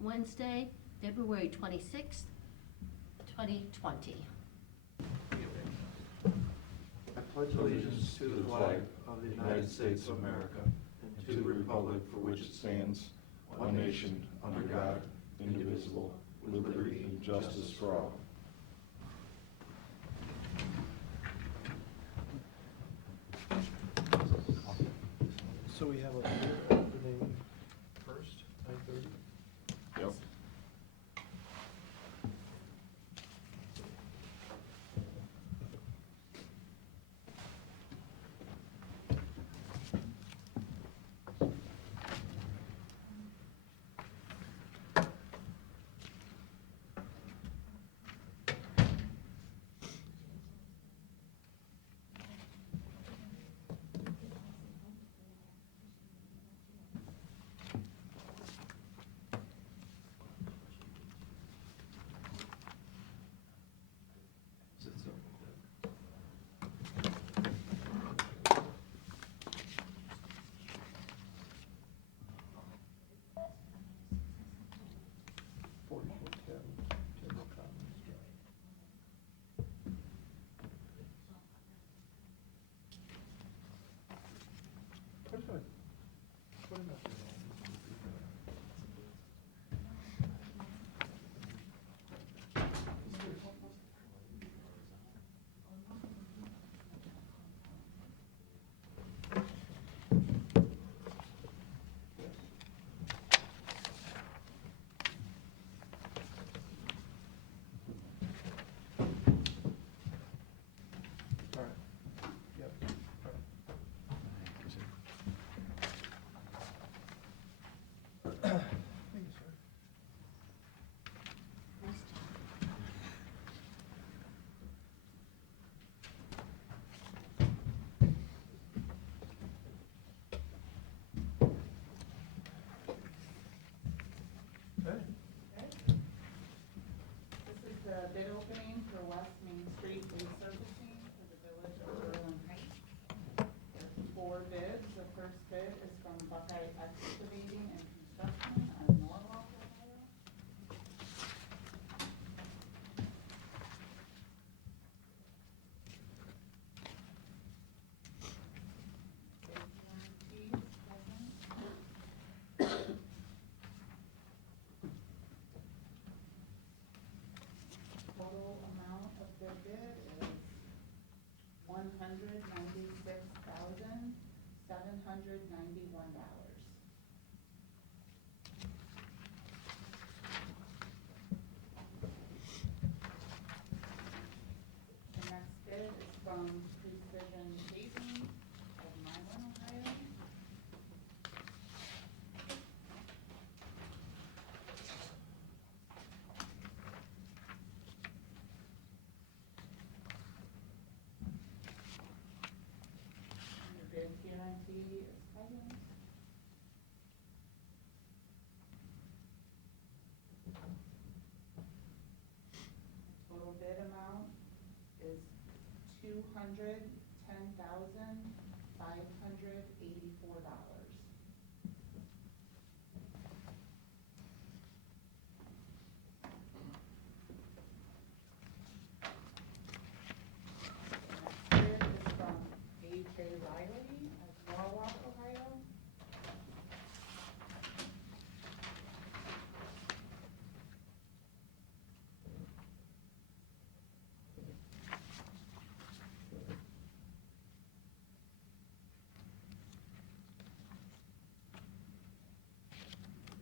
Wednesday, February 26th, 2020. I pledge allegiance to the flag of the United States of America and to the republic for which it stands, one nation, under God, indivisible, with liberty and justice for all. So we have a beer opening first, 9:30? Yep. All right. Yep. All right. Thank you, sir. Okay. This is the bid opening for West Main Street resurfacing for the village of Berlin Heights. There's 4 bids. The first bid is from Buckeye Excavating and Construction of Norwalk, Ohio. Bid guarantee is present. Total amount of the bid is $196,791. The next bid is from Precision Paving of Milan, Ohio. And the bid guarantee is present. Total bid amount is $210,584. Next bid is from A.J. Riley of Norwalk, Ohio.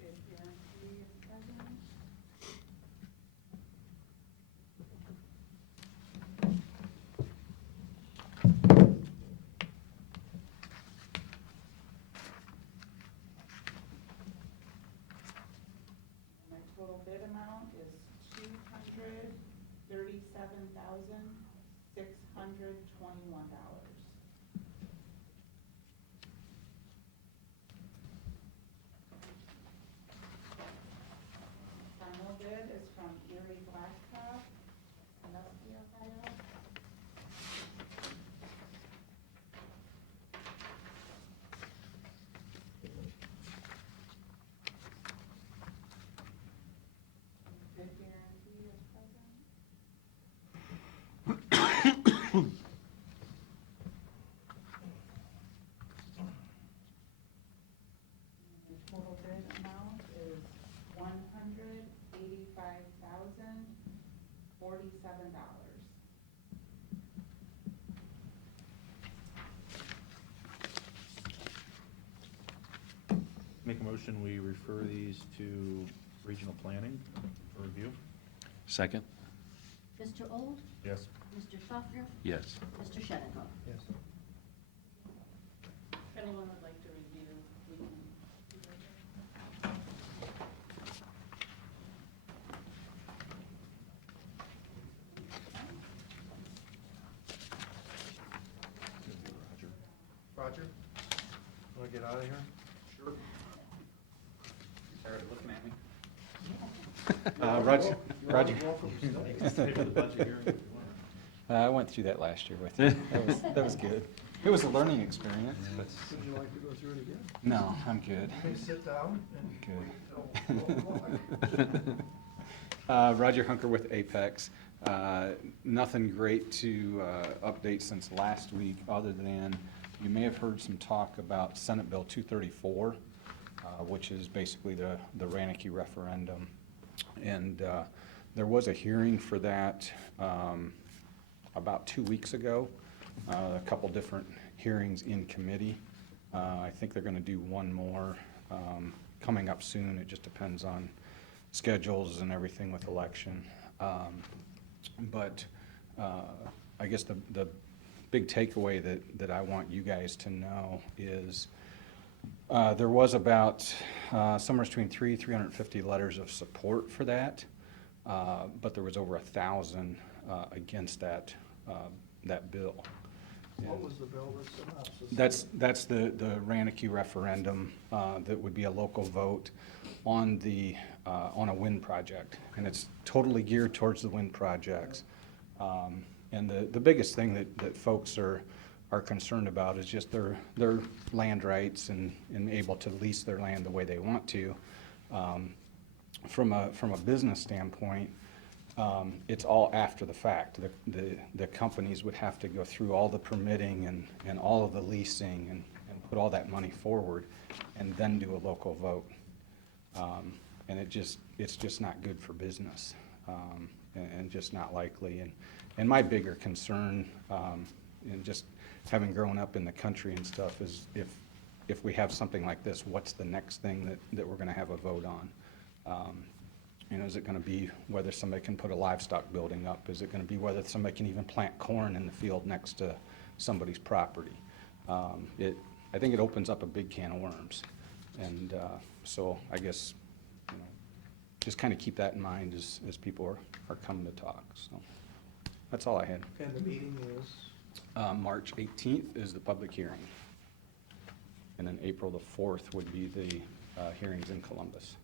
Bid guarantee is present. My total bid amount is $237,621. Final bid is from Erie Blacktop, Sandusky, Ohio. bid amount is $185,047. Make a motion, we refer these to regional planning for review? Second? Mr. Old? Yes. Mr. Schaffner? Yes. Mr. Shenango? Yes. If anyone would like to review, we can do that. Roger? Want to get out of here? Sure. Tired of looking at me? Roger, Roger. Welcome to stay. Stay for the budget hearing if you want. I went through that last year with you. That was good. It was a learning experience, but Would you like to go through it again? no, I'm good. Please sit down and Good. wait till roll call. Roger Hunker with Apex. Nothing great to update since last week, other than you may have heard some talk about Senate Bill 234, which is basically the Rannicky referendum. And there was a hearing for that about 2 weeks ago, a couple different hearings in committee. I think they're going to do one more coming up soon. It just depends on schedules and everything with election. But I guess the big takeaway that I want you guys to know is there was about somewhere between 350 letters of support for that, but there was over 1,000 against that bill. What was the bill that's synopsis? That's the Rannicky referendum, that would be a local vote on on a wind project. And it's totally geared towards the wind projects. And the biggest thing that folks are concerned about is just their land rights and able to lease their land the way they want to. From a business standpoint, it's all after the fact. The companies would have to go through all the permitting and all of the leasing and put all that money forward and then do a local vote. And it's just not good for business, and just not likely. And my bigger concern, and just having grown up in the country and stuff, is if we have something like this, what's the next thing that we're gonna have a vote on? Is it gonna be whether somebody can put a livestock building up? Is it gonna be whether somebody can even plant corn in the field next to somebody's property? I think it opens up a big can of worms. And so I guess, just kind of keep that in mind as people are coming to talk. So that's all I had. And the meeting is? March 18th is the public hearing. And then April the 4th would be the hearings in Columbus.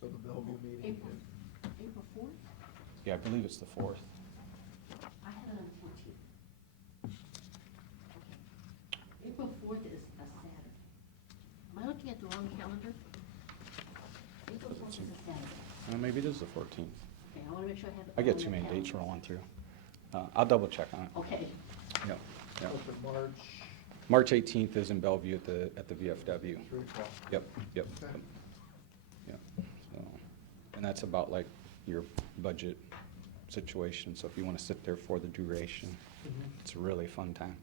So the Bellevue meeting? April 4th? Yeah, I believe it's the 4th. I had it on the 14th. Okay. April 4th is a Saturday. Am I looking at the wrong calendar? April 4th is a Saturday. Maybe it is the 14th. Okay, I want to make sure I have it. I get on too the many dates calendar. rolling through. I'll double check on it. Okay. Yep, yep. Open March March 18th is in Bellevue at the VFW. 3 o'clock. Yep, yep. Okay. Yep. So, and that's about like your budget situation, so if you want to sit there for the duration, Mhm. it's a really fun time.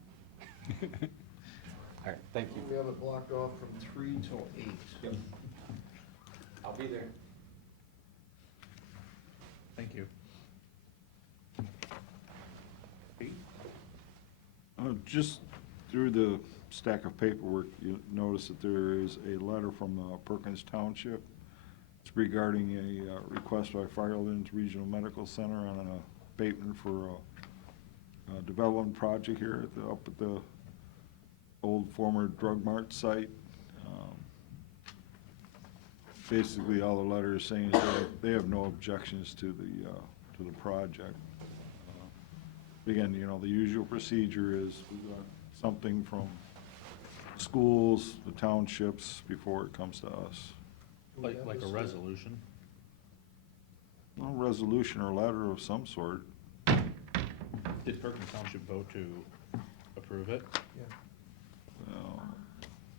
All right, thank you. We have it blocked off from 3 till 8. Yep. I'll be there. Thank you. Pete? Just through the stack of paperwork, you notice that there is a letter from Perkins Township. It's regarding a request by Firelands Regional Medical Center on an abatement for a development project here up at the old former Drug Mart site. Basically, all the letter is saying is that they have no objections to the project. Again, the usual procedure is we got something from schools, the townships, before it comes to us. Do we Like have a this, resolution? A resolution or letter of some sort. Did Perkins Township vote to approve it? Yeah. Well,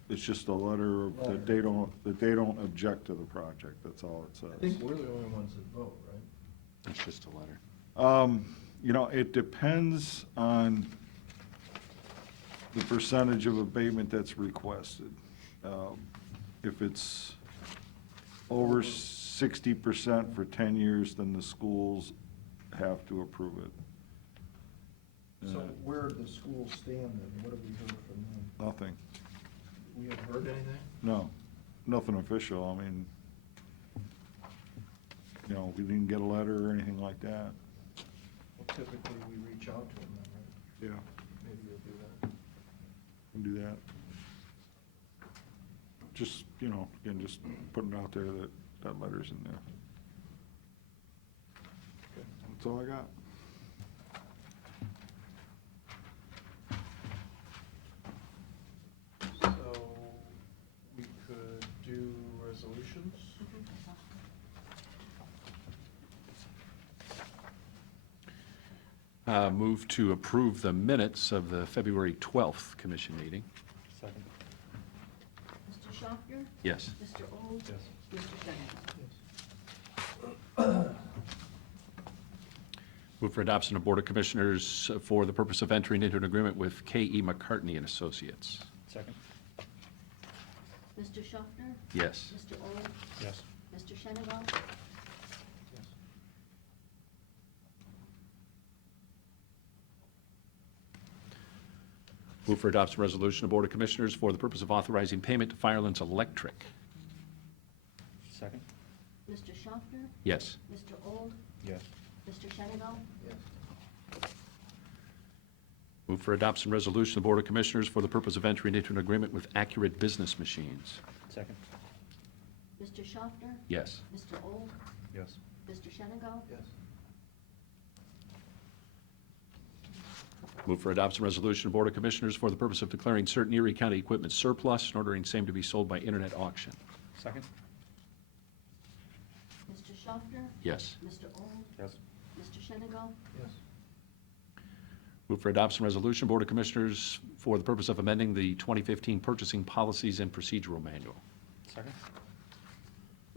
It's just a letter of that they don't object to the project, that's all it says. I think we're the only ones that vote, right? It's just a letter. You know, it depends on the percentage of abatement that's requested. If it's over 60% for 10 years, then the schools have to approve it. So where do the schools stand then? What have we heard from them? Nothing, We haven't heard anything? no, nothing official, I mean, you know, we didn't get a letter or anything like that. Well, typically, we reach out to them then, right? Yeah, Maybe we'll do that. we can do that. Just, you know, again, just putting it out there that that letter's in there. That's all I got. So we could do resolutions? Move to approve the minutes of the February 12th commission meeting. Second. Mr. Schaffner? Yes. Mr. Old? Yes. Mr. Shenango? Yes. Move for adoption of Board of Commissioners for the purpose of entering into an agreement with K.E. McCartney and Associates. Second. Mr. Schaffner? Yes. Mr. Old? Yes. Mr. Shenango? Yes. Move for adoption resolution of Board of Commissioners for the purpose of authorizing payment to Firelands Electric. Second. Mr. Schaffner? Yes. Mr. Old? Yes. Mr. Shenango? Yes. Move for adoption resolution of Board of Commissioners for the purpose of entering into an agreement with Accurate Business Machines. Second. Mr. Schaffner? Yes. Mr. Old? Yes. Mr. Shenango? Yes. Move for adoption resolution of Board of Commissioners for the purpose of declaring certain Erie County equipment surplus and ordering same to be sold by internet auction. Second. Mr. Schaffner? Yes. Mr. Old? Yes. Mr. Shenango? Yes. Move for adoption resolution, Board of Commissioners, for the purpose of amending the 2015 Purchasing Policies and Procedural Manual. Second.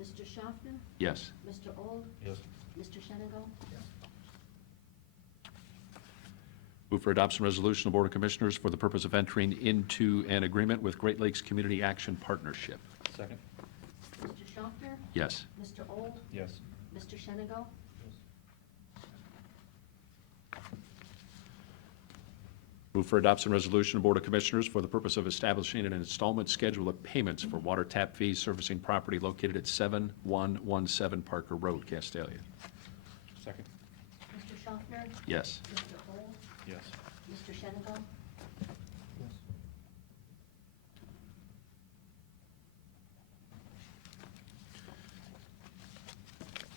Mr. Schaffner? Yes. Mr. Old? Yes. Mr. Shenango? Yes. Move for adoption resolution of Board of Commissioners for the purpose of entering into an agreement with Great Lakes Community Action Partnership. Second. Mr. Schaffner? Yes. Mr. Old? Yes. Mr. Shenango? Move for adoption resolution of Board of Commissioners for the purpose of establishing an installment schedule of payments for water tap fees servicing property located at 7117 Parker Road, Castalia. Second. Mr. Schaffner? Yes. Mr. Old? Yes. Mr. Shenango? Yes.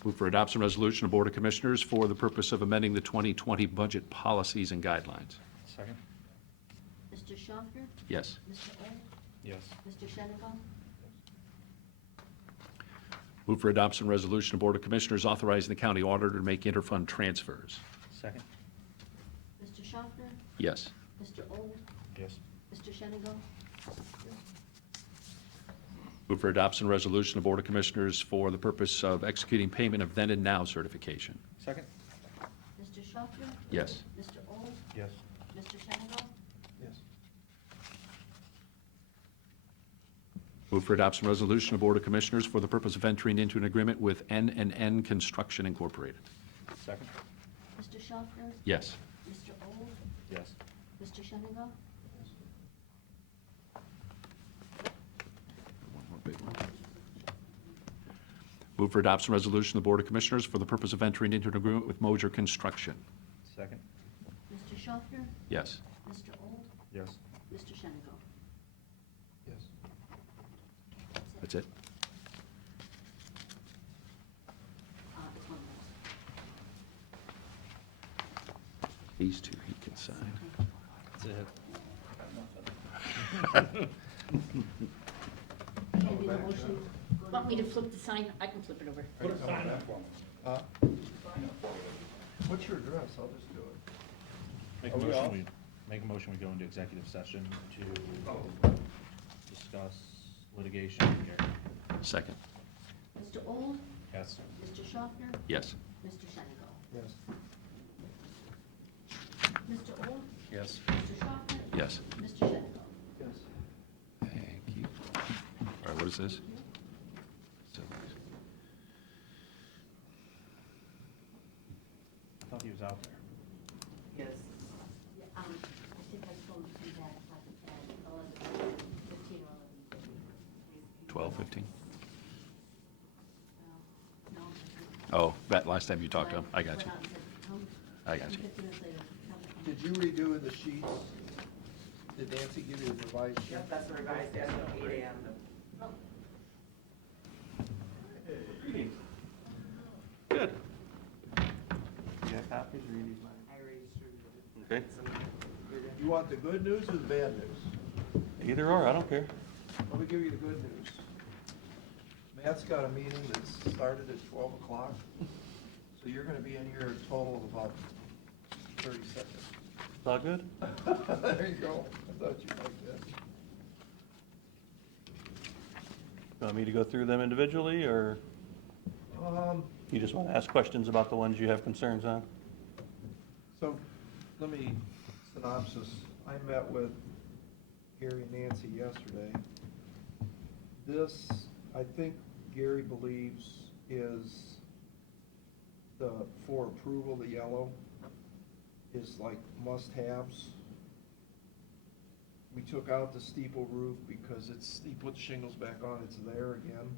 Move for adoption resolution of Board of Commissioners for the purpose of amending the 2020 budget policies and guidelines. Second. Mr. Schaffner? Yes. Mr. Old? Yes. Mr. Shenango? Move for adoption resolution of Board of Commissioners authorizing the county auditor to make interfund transfers. Second. Mr. Schaffner? Yes. Mr. Old? Yes. Mr. Shenango? Move for adoption resolution of Board of Commissioners for the purpose of executing payment of then and now certification. Second. Mr. Schaffner? Yes. Mr. Old? Yes. Mr. Shenango? Yes. Move for adoption resolution of Board of Commissioners for the purpose of entering into an agreement with N&N Construction Incorporated. Second. Mr. Schaffner? Yes. Mr. Old? Yes. Mr. Shenango? One more big one. Move for adoption resolution of the Board of Commissioners for the purpose of entering into an agreement with Moser Construction. Second. Mr. Schaffner? Yes. Mr. Old? Yes. Mr. Shenango? Yes. That's it? It's one of These two he can sign. That's it. those. Maybe the motion. Want me to flip the sign? I can flip it over. What's your address? I'll just do it. Make a motion, we go into executive session to discuss discuss litigation. Gary? Second. Mr. Old, Yes. Mr. Schaffner, Yes. Mr. Senegal. Yes. Mr. Old, Yes. Mr. Schaffner, Yes. Mr. Senegal. Yes. Thank you. All right, what is this? I thought he was out there. Yes. Yeah, I think I told him to come back at 11:15 or 11:30. 12, 15? No. Oh, that last time you talked to him. I got you. Went out and said, "Come." I got you. 15 minutes later, come. Did you redo the sheets? Did Nancy give you the revised sheet? Yep, that's the revised as of 8 AM. Oh, Good. You got copies or you need mine? I already distributed. Okay. You want the good news or the bad news? Either or, I don't care. Let me give you the good news. Matt's got a meeting that started at 12 o'clock, so you're gonna be in here a total of about 30 seconds. It's all good? There you go. I thought you'd like that. Want me to go through them individually, or you just want to ask questions about the ones you have concerns on? So, let me synopsis. I met with Gary and Nancy yesterday. This, I think Gary believes is for approval, the yellow is like must-haves. We took out the steeple roof because he put shingles back on, it's there again.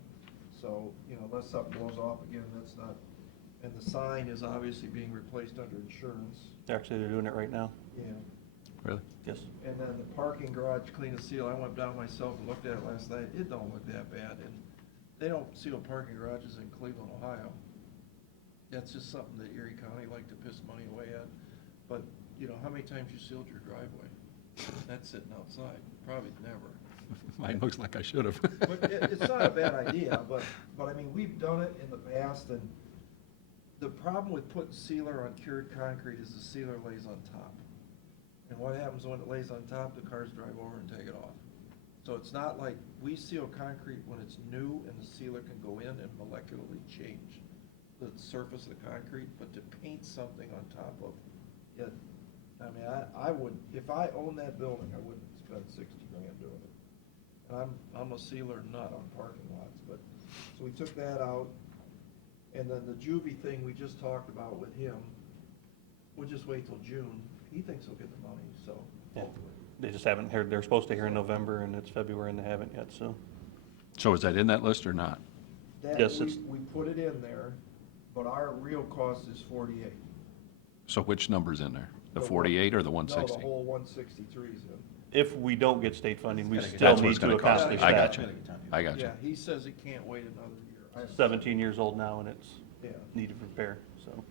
So, unless something blows off again, that's not, and the sign is obviously being replaced under insurance. Actually, they're doing it right now. Yeah. Really? Yes. And then the parking garage clean and seal, I went down myself and looked at it last night, it don't look that bad, and they don't seal parking garages in Cleveland, Ohio. That's just something that Erie County like to piss money away at, but, how many times you sealed your driveway? That's sitting outside, probably never. Mine looks like I should have. But it's not a bad idea, but I mean, we've done it in the past, and the problem with putting sealer on cured concrete is the sealer lays on top. And what happens when it lays on top, the cars drive over and take it off. So it's not like, we seal concrete when it's new and the sealer can go in and molecularly change the surface of the concrete, but to paint something on top of it, I mean, I would, if I owned that building, I wouldn't spend 60 grand doing it. And I'm a sealer nut on parking lots, but, so we took that out. And then the juvie thing we just talked about with him, we'll just wait till June. He thinks he'll get the money, so Yeah. hopefully. They just haven't heard, they're supposed to hear in November, and it's February, and they haven't yet, so. So is that in that list or not? That, Yes, it's- we put it in there, but our real cost is 48. So which number's in there? The The 48 or the No, 160? the whole 163 is in. If we don't get state funding, we That's still That's what need it's to gonna cost. accomplish I that. got you. I got you. Yeah, he says it can't wait another year. 17 years old now, and it's Yeah. needed repair, so.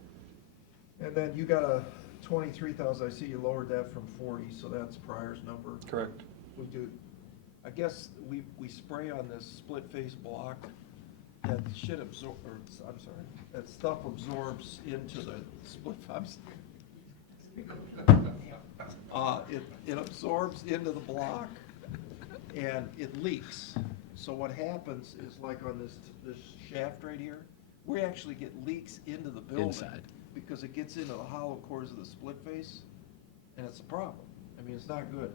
And then you got a 23,000, I see you lowered that from 40, so that's Pryor's number. Correct. We do, I guess we spray on this split face block, that shit absorb, or, I'm sorry, that stuff absorbs into the split, it absorbs into the block, and it leaks. So what happens is, like on this shaft right here, we actually get leaks into the building. Inside. Because it gets into the hollow cores of the split face, and it's a problem. I mean, it's not good.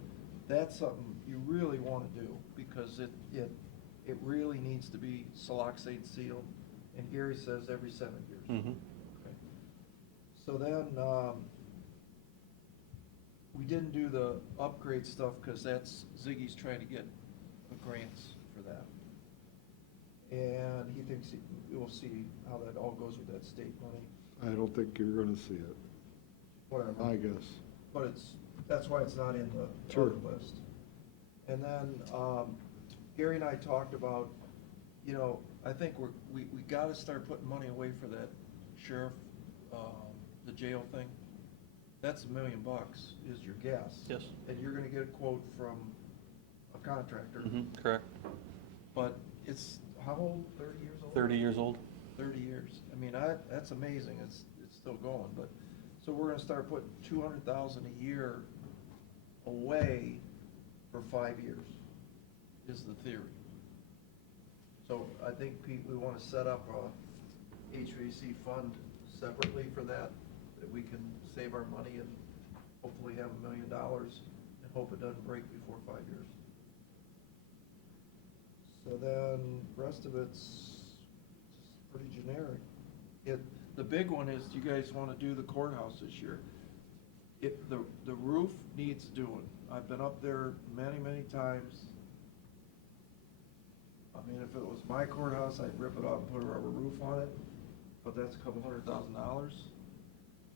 That's something you really want to do, because it really needs to be siloxane sealed, and Gary says every 7 years. Mhm. Okay. So then, we didn't do the upgrade stuff, because that's, Ziggy's trying to get grants for that. And he thinks we'll see how that all goes with that state money, I don't think you're gonna see it, whatever. I guess. But that's why it's not in the Sure. charter list. And then, Gary and I talked about, I think we gotta start putting money away for that sheriff, the jail thing. That's $1 million is your guess. Yes. And you're gonna get a quote from a contractor. Correct. But it's, how old, 30 years old? 30 years old. 30 years. I mean, that's amazing. It's still going, but, so we're gonna start putting 200,000 a year away for 5 years, is the theory. So I think, Pete, we want to set up a HVAC fund separately for that we can save our money and hopefully have $1 million and hope it doesn't break before 5 years. So then, rest of it's just pretty generic. The big one is, do you guys want to do the courthouse this year? The roof needs doing. I've been up there many, many times. I mean, if it was my courthouse, I'd rip it off and put a rubber roof on it, but that's a couple $100,000.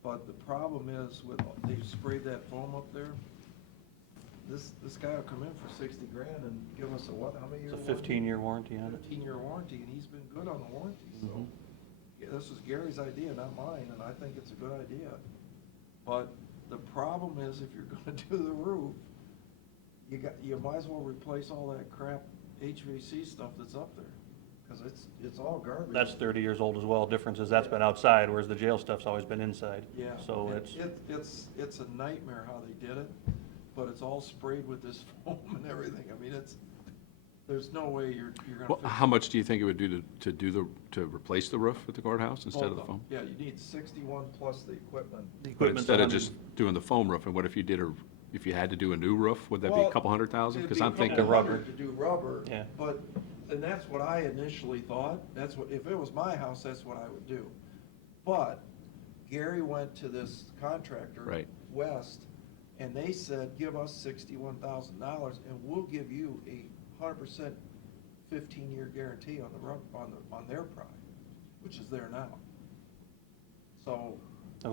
But the problem is they sprayed that foam up there. This guy will come in for 60 grand and give us how many years? It's a 15-year warranty on it. 15-year warranty, and he's been good on the warranty, so. Yeah, this was Gary's idea, not mine, and I think it's a good idea. But the problem is, if you're gonna do the roof, you might as well replace all that crap HVAC stuff that's up there, because it's all garbage. That's 30 years old as well. Difference is that's been outside, whereas the jail stuff's always been inside. Yeah. So It's a nightmare how they did it, but it's all sprayed with this foam and everything. I mean, there's no way you're gonna Well, fix how much do you think it would do to replace the roof at the courthouse instead of the both foam? them. Yeah, you need 61 plus the equipment. But Equipment's instead of 100. just doing the foam roof, and what if you had to do a new roof, would that be a Well, couple $100,000? It'd Because be a I'm couple thinking, rubber. hundred to do rubber. Yeah. And that's what I initially thought. If it was my house, that's what I would do. But Gary went to this contractor. Right. West, and they said, give us $61,000 and we'll give you a 100% 15-year guarantee on on their product, which is there now. So,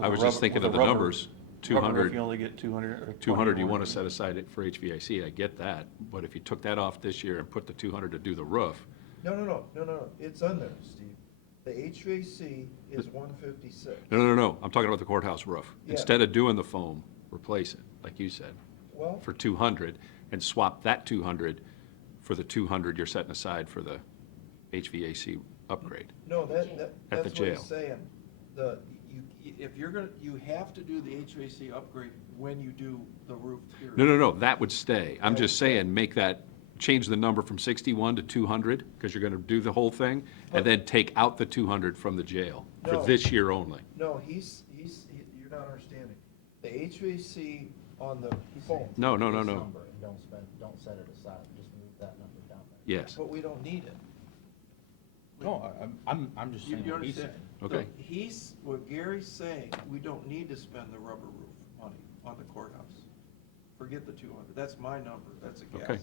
I was just thinking of the numbers, Rubber 200. roof, you only get 200 or 200 you want warranty. to set aside it for HVAC, I get that, but if you took that off this year and put the 200 to do the roof, no, it's on there, Steve. The HVAC is 156. no, I'm talking about the courthouse roof. Yeah. Instead of doing the foam, replace it, like you said, Well, for 200, and swap that 200 for the 200 you're setting aside for the HVAC upgrade. no, At the that's what jail. he's saying. You have to do the HVAC upgrade when you do the roof period. No, that would stay. I'm just saying, change the number from 61 to 200, because you're going to do the whole thing, and then take out the 200 from the jail for No. this year only. No, you're not understanding. The HVAC on the phone, No. This number and don't set it aside, just move that number down there. Yes. but we don't need it. No, I'm just You saying you what he understand? said. Okay. What Gary's saying, we don't need to spend the rubber roof money on the courthouse. Forget the 200, that's my number, that's a guess. Okay.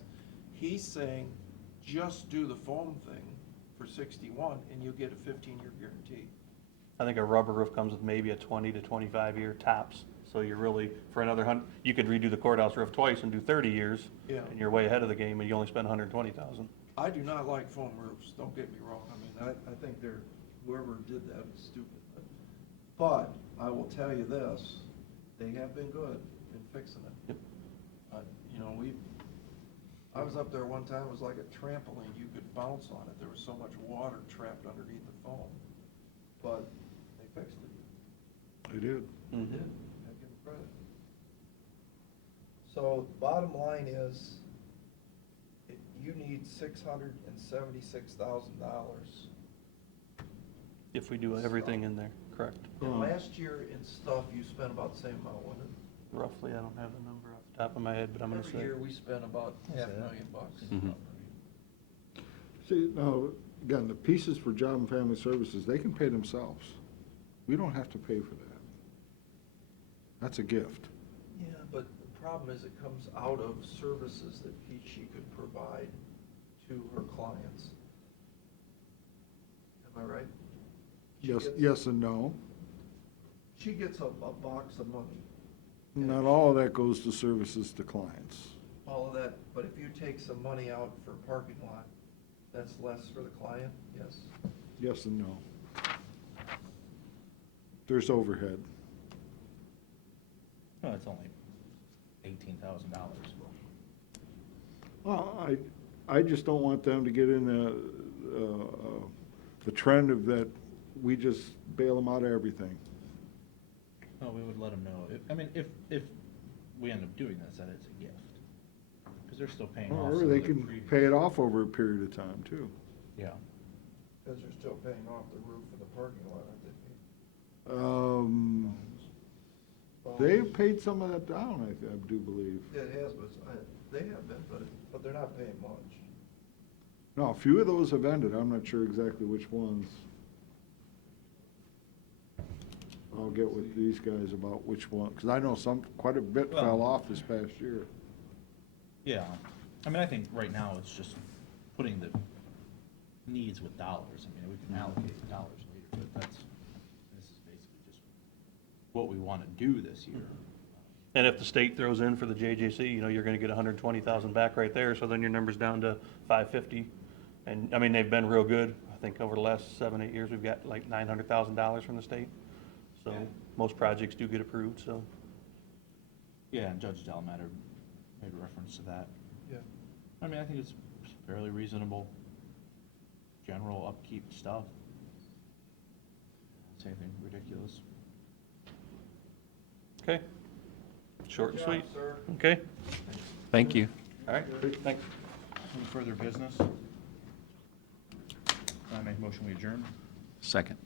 He's saying, just do the foam thing for 61 and you'll get a 15-year guarantee. I think a rubber roof comes with maybe a 20 to 25-year tops. So you're really, for another you could redo the courthouse roof twice and do 30 years. Yeah. And you're way ahead of the game and you only spend 120,000. I do not like foam roofs, don't get me wrong. I mean, I think whoever did that was stupid. But I will tell you this, they have been good in fixing it. Yep. You know, I was up there one time, it was like a trampoline, you could bounce on it. There was so much water trapped underneath the foam. But they fixed it. They did. They did. I give them credit. So bottom line is, you need $676,000. If we do everything in there, correct. And last year in stuff, you spent about the same amount, wasn't it? Roughly, I don't have the number off the top of my head, but I'm gonna Every say. year, we spent about $500,000. Mhm. See, now, again, the pieces for Job and Family Services, they can pay themselves. We don't have to pay for that. That's a gift. Yeah, but the problem is it comes out of services that she could provide to her clients. Am I right? She Yes, gets- yes and no. She gets a box of money, Not all of that goes to services to clients. all of that, but if you take some money out for parking lot, that's less for the client, yes? Yes and no. There's overhead. No, it's only $18,000. Well, I just don't want them to get in the trend of that we just bail them out of everything. No, we would let them know. I mean, if we end up doing this, that it's a gift. because they're still paying off. Or some they of their can previous- pay it off over a period of time, too. Yeah. Because they're still paying off the roof and the parking lot, aren't they? They paid some of that down, I do believe. Yeah, it has, but they have been, but they're not paying much. No, a few of those have ended, I'm not sure exactly which ones. I'll get with these guys about which one, because I know quite a bit Well- fell off this past year. Yeah, I mean, I think right now it's just putting the needs with dollars. I mean, we can allocate the dollars later, but this is basically just what we want to do this year. And if the state throws in for the JJC, you know, you're gonna get 120,000 back right there, so then your number's down to 550. And, I mean, they've been real good. I think over the last 7, 8 years, we've got like $900,000 from the state. So most projects do get approved, so. Yeah, and Judge Delmatter made reference to that. Yeah. I mean, I think it's fairly reasonable, general upkeep stuff. It's anything ridiculous. Okay. Short and Good sweet. job, sir. Okay. Thank you. All right, thanks. Any further business? I make a motion we adjourn. Second.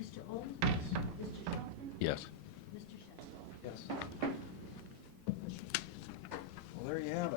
Mr. Olds? Mr. Shelton? Yes. Mr. Sheffield? Yes. Well, there you have it.